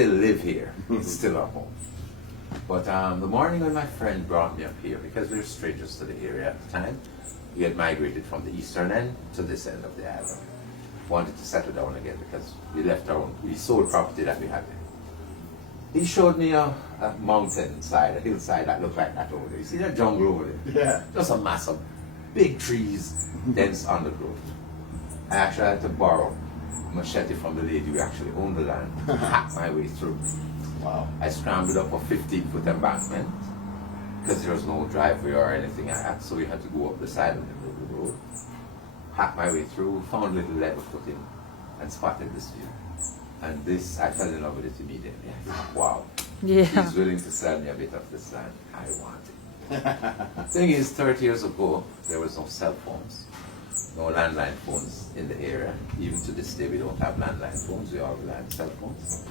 still live here. It's still our home. But the morning when my friend brought me up here, because we were strangers to the area at the time, we had migrated from the eastern end to this end of the island. Wanted to settle down again because we left our own, we sold property that we had there. He showed me a mountain side, a hillside that looked like that over there. You see that jungle over there? Yeah. Just a mass of big trees, dense undergrowth. I actually had to borrow a machete from the lady who actually owned the land, hack my way through. Wow. I scrambled up a 15-foot embankment because there was no driveway or anything like that, so we had to go up the side of the road, hack my way through, found a little level footing, and spotted this view. And this, I fell in love with it immediately. I thought, wow, Yeah. he's willing to sell me a bit of this land. I want it. Thing is, 30 years ago, there was no cell phones, no landline phones in the area. Even to this day, we don't have landline phones. We all rely on cell phones.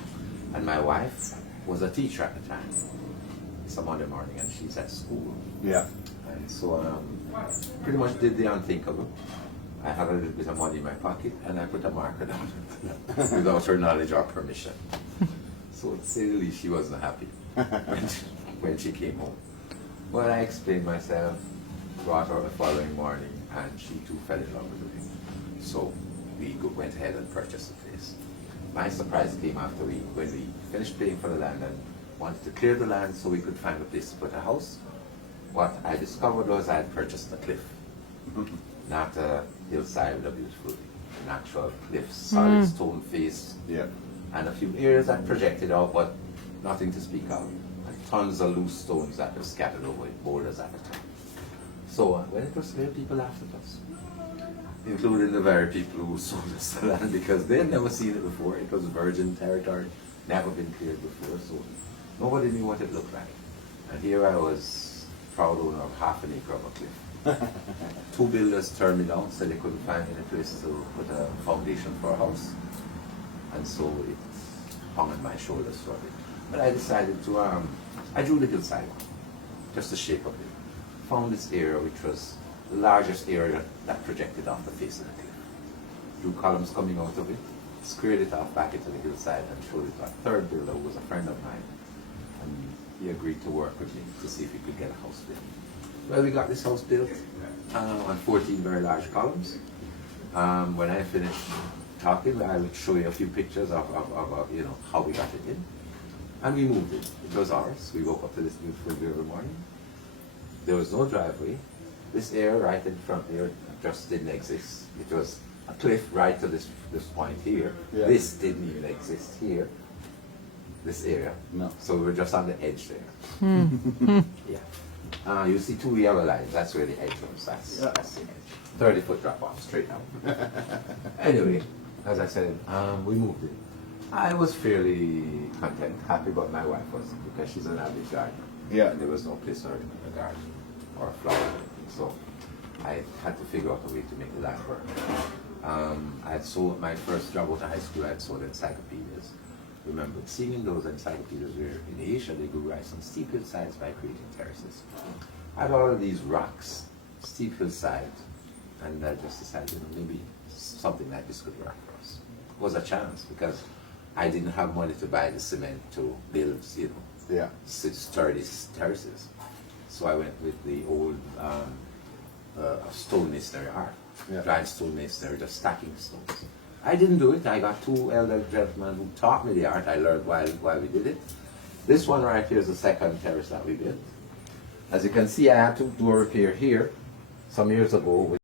And my wife was a teacher at the time. It's a Monday morning, and she's at school. Yeah. And so pretty much did the unthinkable. I had a little bit of money in my pocket, and I put a marker down without her knowledge or permission. So to say the least, she wasn't happy when she came home. But I explained myself, brought her the following morning, and she too fell in love with it. So we went ahead and purchased the place. My surprise came after when we finished paying for the land and wanted to clear the land so we could find a place to put a house. What I discovered was I had purchased a cliff. Not a hillside with a beautiful, an actual cliff, solid stone face, Yeah. and a few areas that projected out, but nothing to speak of. And tons of loose stones that were scattered over it, boulders at the time. So when it was clear, people laughed at us, including the very people who sold us the land because they had never seen it before. It was virgin territory, never been cleared before, so nobody knew what it looked like. And here I was, proud owner of half an acre of a cliff. Two builders turned me down, said they couldn't find any place to put a foundation for a house. And so it hung on my shoulders for a bit. But I decided to, I drew the hillside, just the shape of it. Found this area which was the largest area that projected off the face of the cliff. Drew columns coming out of it, squared it off back into the hillside and showed it to a third builder who was a friend of mine. And he agreed to work with me to see if we could get a house built. Well, we got this house built on 14 very large columns. When I finished talking, I would show you a few pictures of you know, how we got it in. And we moved it. It was ours. We woke up to this beautiful view every morning. There was no driveway. This area right in front here just didn't exist. It was a cliff right to this point here. Yeah. This didn't even exist here. This area. No. So we were just on the edge there. Yeah. You see two yellow lines. That's where the edge was. That's the edge. 30-foot drop off straight down. Anyway, as I said, we moved it. I was fairly content, happy, but my wife wasn't because she's an average gardener. Yeah. And there was no place for her to put a garden or a flower. So I had to figure out a way to make the land work. I had sold my first job out of high school. I had sold encyclopedias. Remember seeing those encyclopedias where in Asia they grew rice on steep hillsides by creating terraces. I had all of these rocks, steep hillsides, and I just decided, you know, maybe something like this could work for us. It was a chance because I didn't have money to buy the cement to build, you know, sturdy terraces. So I went with the old stone masonry art, dry stone masonry, just stacking stones. I didn't do it. I got two elder gentlemen who taught me the art. I learned while we did it. This one right here is the second terrace that we built. As you can see, I had to do a repair here some years ago.